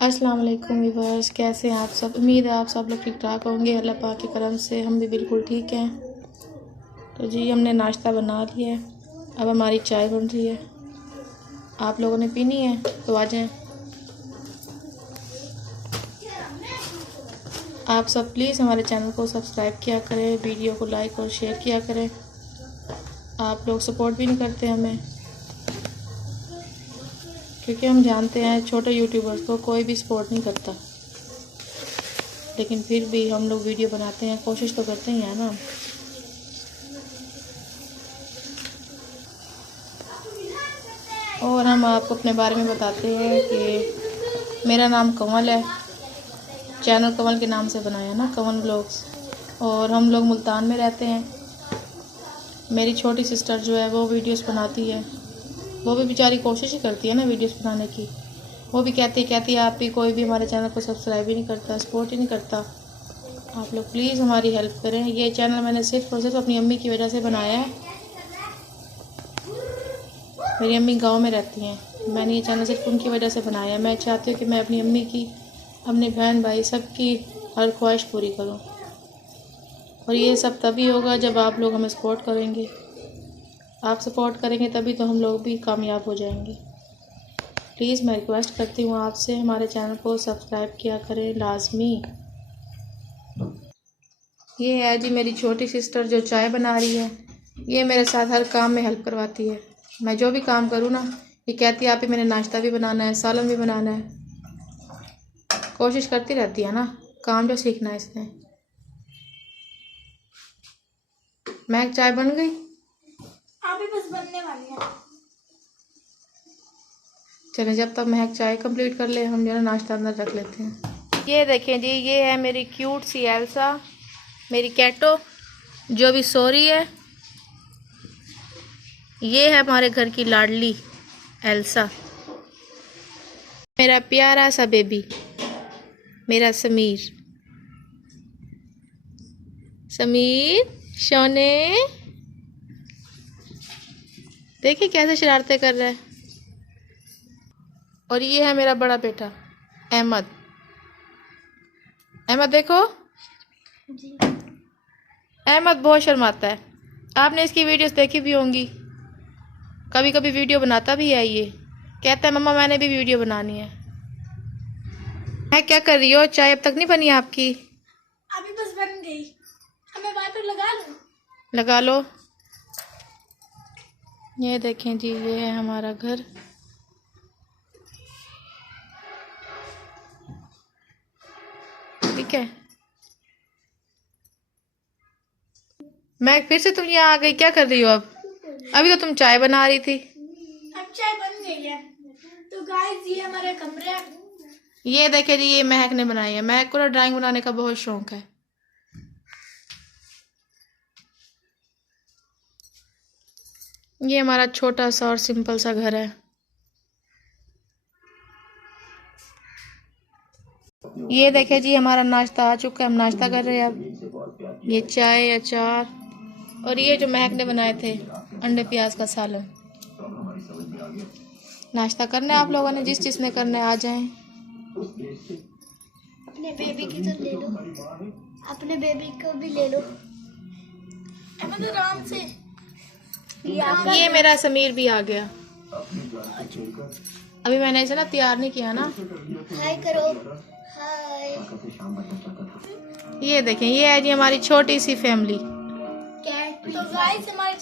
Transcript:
अस्सलाम वालेकुम व्यूअर्स, कैसे हैं आप सब। उम्मीद है आप सब लोग ठीक ठाक होंगे। अल्लाह पाक के करम से हम भी बिल्कुल ठीक हैं। तो जी हमने नाश्ता बना लिया है, अब हमारी चाय बन रही है। आप लोगों ने पीनी है तो आ जाएं। आप सब प्लीज़ हमारे चैनल को सब्सक्राइब किया करें, वीडियो को लाइक और शेयर किया करें। आप लोग सपोर्ट भी नहीं करते हमें, क्योंकि हम जानते हैं छोटे यूट्यूबर्स को कोई भी सपोर्ट नहीं करता, लेकिन फिर भी हम लोग वीडियो बनाते हैं, कोशिश तो करते ही हैं ना। और हम आपको अपने बारे में बताते हैं कि मेरा नाम कंवल है, चैनल कंवल के नाम से बनाया ना, कंवल ब्लॉग्स। और हम लोग मुल्तान में रहते हैं। मेरी छोटी सिस्टर जो है वो वीडियोस बनाती है, वो भी बेचारी कोशिश ही करती है ना वीडियोस बनाने की। वो भी कहती है आप भी कोई भी हमारे चैनल को सब्सक्राइब ही नहीं करता, सपोर्ट ही नहीं करता। आप लोग प्लीज़ हमारी हेल्प करें। ये चैनल मैंने सिर्फ और सिर्फ अपनी अम्मी की वजह से बनाया है। मेरी अम्मी गांव में रहती हैं, मैंने ये चैनल सिर्फ उनकी वजह से बनाया है। मैं चाहती हूँ कि मैं अपनी अम्मी की, अपने बहन भाई सबकी हर ख्वाहिश पूरी करूँ। और ये सब तभी होगा जब आप लोग हमें सपोर्ट करेंगे। आप सपोर्ट करेंगे तभी तो हम लोग भी कामयाब हो जाएंगे। प्लीज़ मैं रिक्वेस्ट करती हूँ आपसे, हमारे चैनल को सब्सक्राइब किया करें लाजमी। ये है जी मेरी छोटी सिस्टर जो चाय बना रही है। ये मेरे साथ हर काम में हेल्प करवाती है। मैं जो भी काम करूँ ना, ये कहती है आप ही मैंने नाश्ता भी बनाना है, सालन भी बनाना है। कोशिश करती रहती है ना, काम जो सीखना है इसने। महक चाय बन गई? अभी बस बनने वाली है। चलें जब तक महक चाय कंप्लीट कर ले, हम जो है नाश्ता अंदर रख लेते हैं। ये देखें जी, ये है मेरी क्यूट सी एल्सा, मेरी कैटो जो भी सो रही है। ये है हमारे घर की लाडली एल्सा, मेरा प्यारा सा बेबी, मेरा समीर। समीर सोने, देखिए कैसे शरारतें कर रहा है। और ये है मेरा बड़ा बेटा अहमद। अहमद देखो, अहमद बहुत शर्माता है। आपने इसकी वीडियोस देखी भी होंगी, कभी कभी वीडियो बनाता भी है। ये कहता है मम्मा मैंने भी वीडियो बनानी है। मैं क्या कर रही हो? चाय अब तक नहीं बनी आपकी? अभी बस बन गई। हमें वाइपर लगा लो। लगा लो। ये देखें जी, ये है हमारा घर। ठीक है। मैं फिर से तुम यहाँ आ गई, क्या कर रही हो अब? अभी तो तुम चाय बना रही थी। अब चाय बन गई है। तो गाइस ये हमारा कमरा है। ये देखे जी, ये महक ने बनाई है। महक को ना ड्राइंग बनाने का बहुत शौक है। ये हमारा छोटा सा और सिंपल सा घर है। ये देखे जी, हमारा नाश्ता आ चुका है, हम नाश्ता कर रहे हैं अब। ये चाय, अचार, और ये जो महक ने बनाए थे अंडे प्याज का सालन। नाश्ता करना है आप लोगों ने, जिसने करना है आ जाएं। अपने बेबी की तो ले लो, अपने बेबी को भी ले लो। अहमद आराम से। ये मेरा समीर भी आ गया। अभी मैंने इसे ना तैयार नहीं किया ना। हाय करो, हाय। ये देखें, ये है जी हमारी छोटी सी फैमिली। तो गाइस हमारे